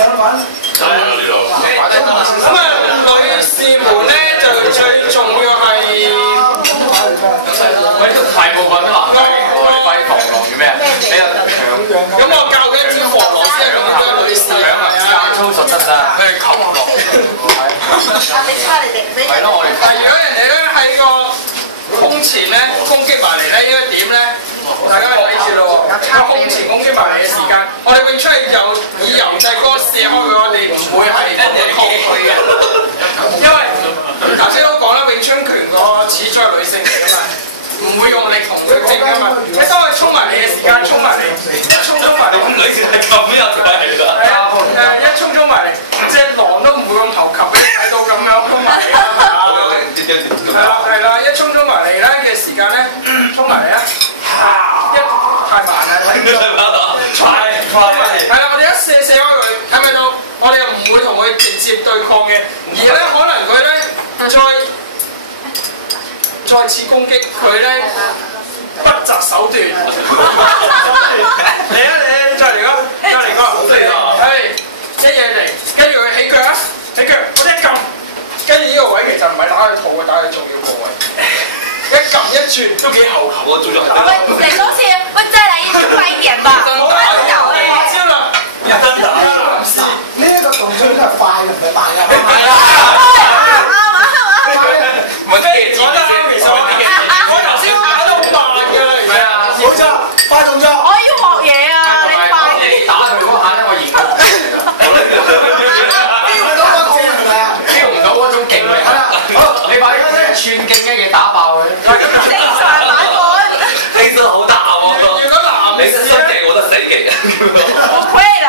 兩份。就喺呢度。咁啊，女士們咧就最重要係，大部分都男仔嘅喎，你快啲防狼叫咩啊？你又搶，咁我教嘅一支防狼先係咁嘅女士搶啊！自己操術得唔得？佢哋擒落。你差你哋，係咯，我哋。但如果人哋咧喺個胸前咧攻擊埋嚟咧，應該點咧？大家睇住咯喎，個胸前攻擊埋嚟嘅時間，我哋永出係以油製光射開佢，我哋唔會係抗拒嘅，因為頭先都講啦，詠春拳個始終係女性嚟㗎嘛，唔會用力同佢正㗎嘛。你當佢衝埋嚟嘅時間，衝埋嚟，衝埋嚟，女士係咁又係啦。係啊，一衝埋嚟，隻狼都唔會咁投球俾你睇到咁樣衝埋嚟㗎嘛。係啦，一衝埋嚟咧嘅時間咧，衝埋嚟啊！太慢啦，睇唔到。係啦，我哋一射開佢，睇唔睇到？我哋又唔會同佢直接對抗嘅，而咧可能佢咧再次攻擊佢咧，不擇手段。嚟啊！再嚟個，係一嘢嚟，跟住佢起腳啊！起腳，我一撳，跟住呢個位其實唔係打佢肚嘅，打佢重要部位。一撳一轉都幾後頭，我做咗係。喂，嚟多次，喂，再嚟一次快一點吧。好啊，發招啦！一分打男士，呢一個動作應該係快嘅，唔係慢嘅。係啊！唔係飛子，其實我頭先打得好慢㗎啦，係啊，冇錯，快動作。我要學嘢啊！你快啲。打佢嗰下咧，我研究。feel 到嗰種係咪啊 feel 唔到嗰種勁力。係啦，好，你快啲串勁嘅嘢打爆佢。正常版本。氣勢好大喎！如果男士咧，我覺得死極。會啦。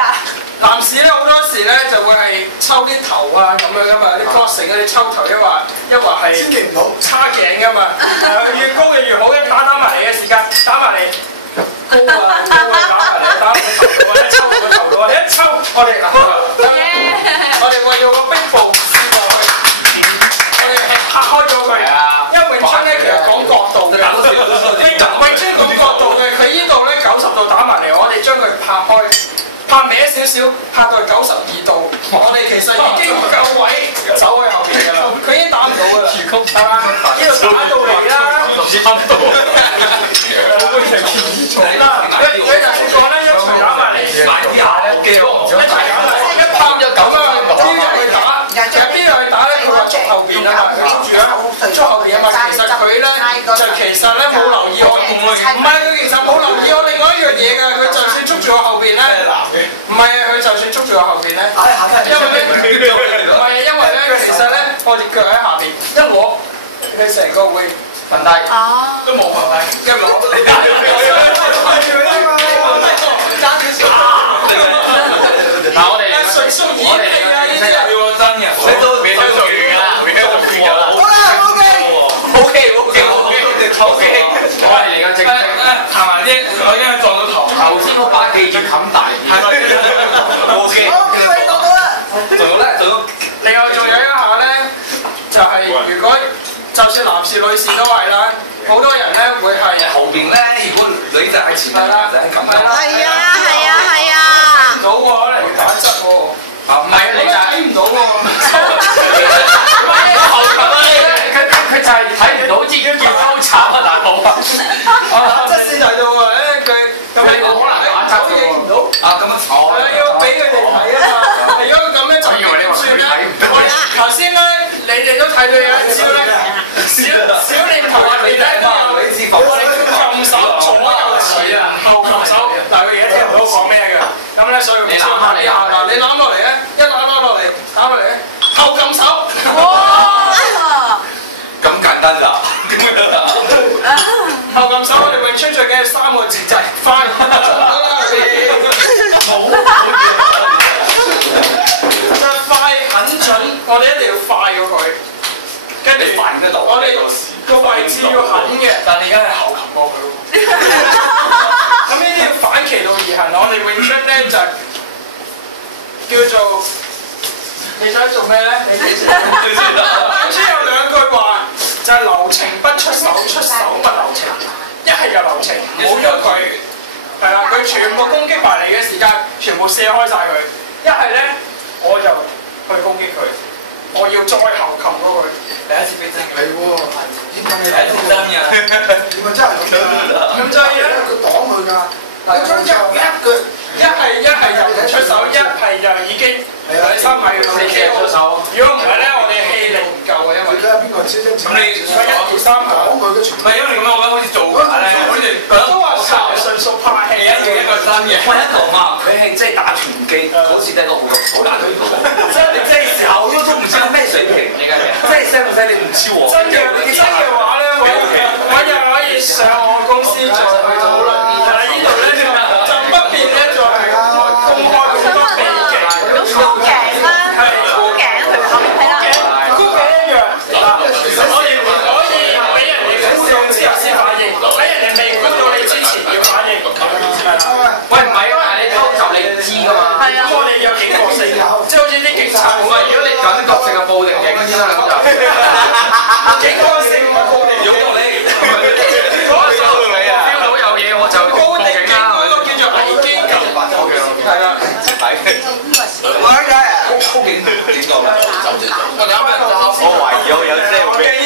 男士咧好多時咧就會係抽啲頭啊咁樣噶嘛，啲 crossing 嗰啲抽頭一話係千祈唔好叉頸噶嘛，越高嘅越好，一打埋嚟嘅時間打埋嚟。高啊，打埋嚟，打個頭度啊，一抽個頭度啊，你一抽，我哋我哋為咗個冰雹唔輸落去，我哋拍開咗佢。因為詠春咧其實講角度嘅，詠春講角度嘅，佢呢度咧90度打埋嚟，我哋將佢拍開，拍歪少少，拍到92度，我哋其實已經唔夠位走去後邊㗎啦，佢已經打唔到㗎啦，係嘛？呢度打到嚟啦。佢就算講咧，一錘打埋嚟，一錘打埋嚟，一拍就咁啊！邊入去打？其實邊入去打咧？佢話捉後邊啊嘛，佢捉住啊，捉後邊啊嘛。其實佢咧冇留意我，唔係佢其實冇留意我另外一樣嘢㗎。佢就算捉住我後邊咧，唔係啊！佢就算捉住我後邊咧，因為咧唔係啊，因為咧其實咧我隻腳喺下邊，一攞佢成個會瞓低，都冇瞓低，一攞。嗱，我哋真嘅，你都未做完㗎啦，未做完㗎啦。好啦，OK，我係嚟緊正行埋啲，我已經撞到頭。頭先嗰把記住冚大啲。係咪？OK。好，機會到啦。仲有咧，另外仲有一下咧，就係如果就算男士女士都係啦，好多人咧會係後邊咧，如果女仔喺前面，男仔喺咁樣。係啊。唔到喎，可能會打側喎。唔係啊，你就睇唔到喎。佢就係睇唔到，自己叫偷慘啊，大佬啊！側線嚟到喎，佢咁你冇可能打側嘅影唔到。咁樣坐。係啊，要俾佢哋睇啊嘛。如果咁咧就算咧，頭先咧你哋都睇到有一招咧，小領頭入邊咧都有我哋撳手左右前後撳手。嗱，佢而家聽唔到講咩嘅，咁咧所以你攬下嚟啊！嗱，你攬落嚟咧，一攬落嚟，打落嚟咧，後撳手。咁簡單咋？後撳手，我哋詠春最緊要3個字就係快。就係快很準，我哋一定要快過佢。跟住我哋個位置要狠嘅，但係你而家係後擒過佢喎。咁呢啲要反其道而行，我哋詠春咧就叫做你想做咩咧？你幾時？詠春有2句話，就係留情不出手，出手不留情。一係就留情，唔好喐佢，係啦，佢全部攻擊埋嚟嘅時間，全部射開晒佢。一係咧我就去攻擊佢，我要再後擒過佢。第一次俾真係喎，點解你第一次真嘅，點解真係咁㗎？咁所以咧，佢擋佢㗎，但係將一腳一係就唔出手，一係就已經兩三米嘅死 K.O. 出手。如果唔係咧，我哋氣力唔夠嘅，因為佢睇下邊個先生。咁你1、2、3擋佢嘅全部。唔係因為你咁樣，我覺得好似做假咧，好似都話純屬拍戲。而家要一個真嘅。喂，一堂啊，佢係即係打拳擊，好似低過好難對到。即係你即係時候都唔知有咩水平，你嘅即係犀唔犀利唔知喎。真嘅話咧，我又可以上我公司再去討論。但係呢度咧就不便咧再公開咁多秘技。咁箍頸啦，箍頸佢係啦。箍頸一樣，可以俾人哋箍到之後先反應，喺人哋未箍到你之前要反應。喂唔係啊，你偷襲你唔知㗎嘛。係啊。咁我哋有警覺性，即係好似啲警察咁啊！如果你感覺性嘅報定警先啦，咁就警覺性嘅報定警。